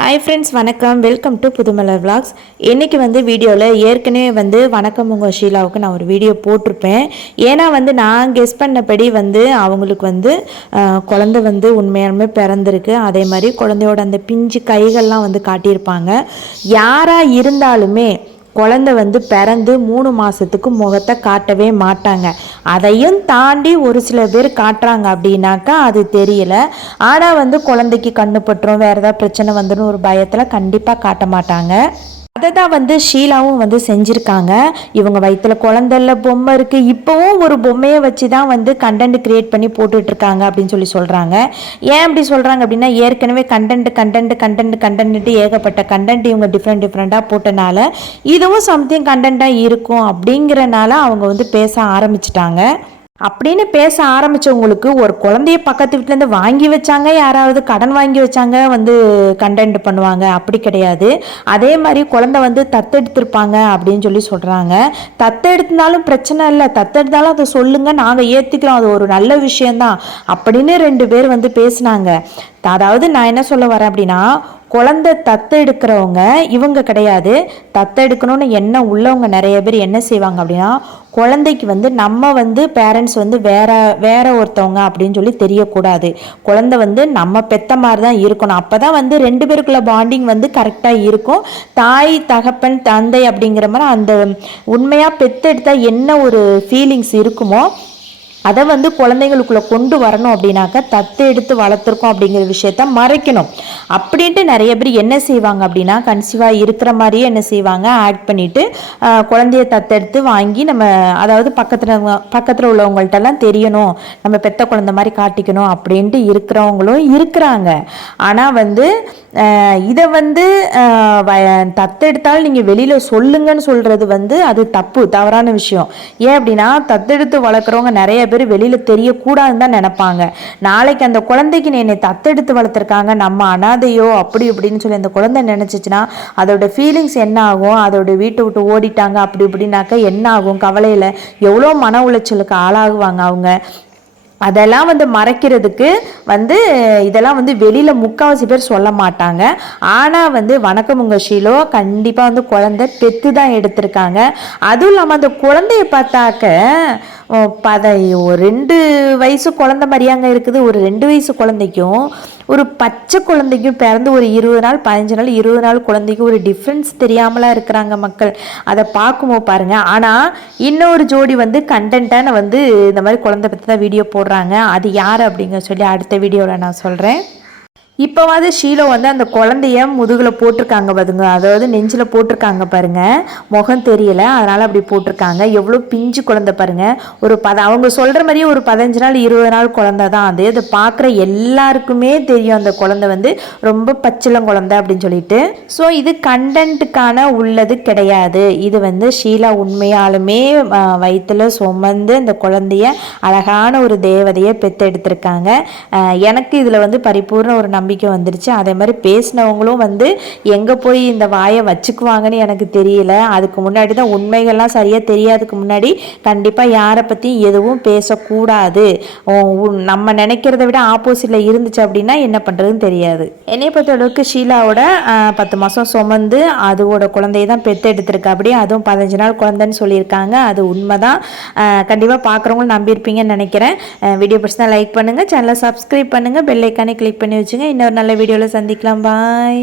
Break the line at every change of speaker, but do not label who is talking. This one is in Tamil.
ஹாய் ஃப்ரெண்ட்ஸ் வணக்கம். வெல்கம் டு புதுமலர் விளாக்ஸ் இன்றைக்கி வந்து வீடியோவில் ஏற்கனவே வந்து வணக்கம் உங்கள் ஷீலாவுக்கு நான் ஒரு வீடியோ போட்டிருப்பேன். ஏன்னா வந்து நான் கெஸ் பண்ணபடி வந்து அவங்களுக்கு வந்து குழந்த குழந்தை வந்து உண்மையாலுமே பிறந்திருக்கு. அதே மாதிரி குழந்தையோட அந்த பிஞ்சு கைகள்லாம் வந்து காட்டியிருப்பாங்க. யாராக இருந்தாலுமே குழந்தை வந்து பிறந்து மூணு மாதத்துக்கு முகத்தை காட்டவே மாட்டாங்க. அதையும் தாண்டி ஒரு சில பேர் காட்டுறாங்க அப்படின்னாக்கா அது தெரியல. ஆனால் வந்து குழந்தைக்கு கண்ணு பட்டுரும் வேறு ஏதாவது பிரச்சனை வந்துடும் ஒரு பயத்தில் கண்டிப்பாக காட்ட மாட்டாங்க. அதை தான் வந்து ஷீலாவும் வந்து செஞ்சுருக்காங்க. இவங்க வயிற்றுல குழந்தைல பொம்மை இருக்குது இப்போவும் ஒரு பொம்மையை வச்சு தான் வந்து கண்டென்ட் க்ரியேட் பண்ணி போட்டுட்ருக்காங்க அப்படின்னு சொல்லி சொல்கிறாங்க ஏன் அப்படி சொல்கிறாங்க அப்படின்னா ஏற்கனவே கண்டென்ட் கண்டென்ட் கண்டென்ட் கண்டென்ட்டு ஏகப்பட்ட கண்டென்ட் இவங்க டிஃப்ரெண்ட் டிஃப்ரெண்ட்டாக போட்டனால இதுவும் சம்திங் கண்டென்ட்டாக இருக்கும் அப்படிங்கிறனால அவங்க வந்து பேச ஆரம்பிச்சிட்டாங்க. அப்படின்னு பேச ஆரம்பிச்சவங்களுக்கு ஒரு குழந்தைய பக்கத்து வீட்டிலேருந்து வாங்கி வச்சாங்க யாராவது கடன் வாங்கி வச்சாங்க வந்து கண்டென்ட் பண்ணுவாங்க. அப்படி கிடையாது. அதே மாதிரி குழந்தை வந்து தத்தெடுத்திருப்பாங்க அப்படின்னு சொல்லி சொல்கிறாங்க தத்தெடுத்திருந்தாலும் பிரச்சனை இல்லை. தத்தெடுத்தாலும் அதை சொல்லுங்க நாங்கள் ஏற்றுக்கிறோம் அது ஒரு நல்ல விஷயம்தான். அப்படின்னு ரெண்டு பேர் வந்து பேசினாங்க. அதாவது நான் என்ன சொல்ல வரேன் அப்படின்னா குழந்தை தத்தெடுக்கிறவங்க இவங்க கிடையாது. தத்தெடுக்கணும்னு எண்ணம் உள்ளவங்க நிறைய பேர் என்ன செய்வாங்க அப்படின்னா குழந்தைக்கு வந்து நம்ம வந்து பேரண்ட்ஸ் வந்து வேற வேற ஒருத்தவங்க அப்படின்னு சொல்லி தெரியக்கூடாது. குழந்தை வந்து நம்ம பெத்த மாதிரி தான் இருக்கணும். அப்போ தான் வந்து ரெண்டு பேருக்குள்ள பாண்டிங் வந்து கரெக்டாக இருக்கும். தாய் தகப்பன் தந்தை அப்படிங்கிற மாதிரி அந்த உண்மையாக பெத்தெடுத்தால் என்ன ஒரு ஃபீலிங்ஸ் இருக்குமோ அதை வந்து குழந்தைங்களுக்குள்ளே கொண்டு வரணும் அப்படின்னாக்க தத்து எடுத்து வளர்த்துருக்கோம் அப்படிங்கிற விஷயத்த மறைக்கணும். அப்படின்ட்டு நிறைய பேர் என்ன செய்வாங்க அப்படின்னா கன்சீவாக இருக்கிற மாதிரியே என்ன செய்வாங்க? ஆட் பண்ணிவிட்டு குழந்தைய தத்தெடுத்து வாங்கி நம்ம அதாவது பக்கத்தில் பக்கத்தில் உள்ளவங்கள்ட்டெல்லாம் தெரியணும். நம்ம பெத்த குழந்தை மாதிரி காட்டிக்கணும் அப்படின்ட்டு இருக்கிறவங்களும் இருக்கிறாங்க. ஆனால் வந்து இதை வந்து தத்தெடுத்தாலும் நீங்கள் வெளியில் சொல்லுங்கன்னு சொல்கிறது வந்து அது தப்பு தவறான விஷயம். ஏன் அப்படின்னா தத்தெடுத்து வளர்க்குறவங்க நிறைய பேர் வெளியில் தெரியக்கூடாதுன்னு தான் நினைப்பாங்க. நாளைக்கு அந்த குழந்தைக்கு என்னை தத்தெடுத்து வளர்த்துருக்காங்க நம்ம அனாதையோ அப்படி இப்படின்னு சொல்லி அந்த குழந்தை நினச்சிச்சின்னா அதோட ஃபீலிங்ஸ் என்ன ஆகும்? அதோட வீட்டை விட்டு ஓடிட்டாங்க அப்படி இப்படின்னாக்க என்ன ஆகும்? கவலையில் எவ்வளோ மன உளைச்சலுக்கு ஆளாகுவாங்க அவங்க. அதெல்லாம் வந்து மறைக்கிறதுக்கு வந்து இதெல்லாம் வந்து வெளியில் முக்கால்வாசி பேர் சொல்ல மாட்டாங்க. ஆனால் வந்து வணக்கம் உங்கள் ஷீலோ கண்டிப்பாக வந்து குழந்தை பெற்று தான் எடுத்திருக்காங்க. அதுவும் இல்லாமல் அந்த குழந்தைய பார்த்தாக்க பத ஒரு ரெண்டு வயசு குழந்த மாதிரியாங்க இருக்குது. ஒரு ரெண்டு வயசு குழந்தைக்கும் ஒரு பச்சை குழந்தைக்கும் பிறந்து ஒரு இருபது நாள் பதினஞ்சு நாள் இருபது நாள் குழந்தைக்கும் ஒரு டிஃப்ரென்ஸ் தெரியாமலாம் இருக்கிறாங்க மக்கள். அதை பார்க்கும்போது பாருங்கள் ஆனால் இன்னொரு ஜோடி வந்து கண்டென்ட்டான வந்து இந்த மாதிரி குழந்தை பற்றி தான் வீடியோ போடுறாங்க. அது யார் அப்படிங்க சொல்லி அடுத்த வீடியோவில் நான் சொல்கிறேன் இப்போவாது ஷீலோ வந்து அந்த குழந்தைய முதுகில் போட்டிருக்காங்க பாருங்க. அதாவது நெஞ்சில் போட்டிருக்காங்க பாருங்க. முகம் தெரியல. அதனால் அப்படி போட்டிருக்காங்க. எவ்வளோ பிஞ்சு குழந்தை பாருங்க. ஒரு பத அவங்க சொல்கிற மாதிரியே ஒரு பதினஞ்சு நாள் இருபது நாள் குழந்தை தான் அது. அதை பார்க்குற எல்லாருக்குமே தெரியும் அந்த குழந்தை வந்து ரொம்ப பச்சிளம் குழந்தை அப்படின்னு சொல்லிட்டு. ஸோ இது கண்டென்ட்டுக்கான உள்ளது கிடையாது. இது வந்து ஷீலா உண்மையாலுமே வயிற்றில் சுமந்து அந்த குழந்தைய அழகான ஒரு தேவதையை பெத்தெடுத்திருக்காங்க ஆஹ், எனக்கு இதில் வந்து பரிபூர்ண ஒரு நம்பிக்கை நம்பிக்கை வந்துருச்சு. அதே மாதிரி பேசினவங்களும் வந்து எங்கே போய் இந்த வாயை வச்சுக்குவாங்கன்னு எனக்கு தெரியல. அதுக்கு முன்னாடி தான் உண்மைகள்லாம் சரியாக தெரியாதுக்கு முன்னாடி கண்டிப்பாக யாரை பற்றியும் எதுவும் பேசக்கூடாது. உ- நம்ம நினைக்கிறத விட ஆப்போசிட்டில் இருந்துச்சு அப்படின்னா என்ன பண்ணுறதுன்னு தெரியாது. என்னை பொறுத்த அளவுக்கு ஷீலாவோட பத்து மாதம் சுமந்து அதோட குழந்தைய தான் பெற்று எடுத்திருக்கா அப்படி அதுவும் பதினஞ்சு நாள் குழந்தைன்னு சொல்லியிருக்காங்க. அது உண்மை தான் கண்டிப்பாக பார்க்குறவங்களும் நம்பியிருப்பீங்கன்னு நினைக்கிறேன். வீடியோ பிடிச்சா லைக் பண்ணுங்கள் சேனலை சப்ஸ்கிரைப் பண்ணுங்கள் பெல் ஐக்கானே கிளிக் பண்ணி வச்சுங்க. இன்னொரு நல்ல வீடியோவில் சந்திக்கலாம். பாய்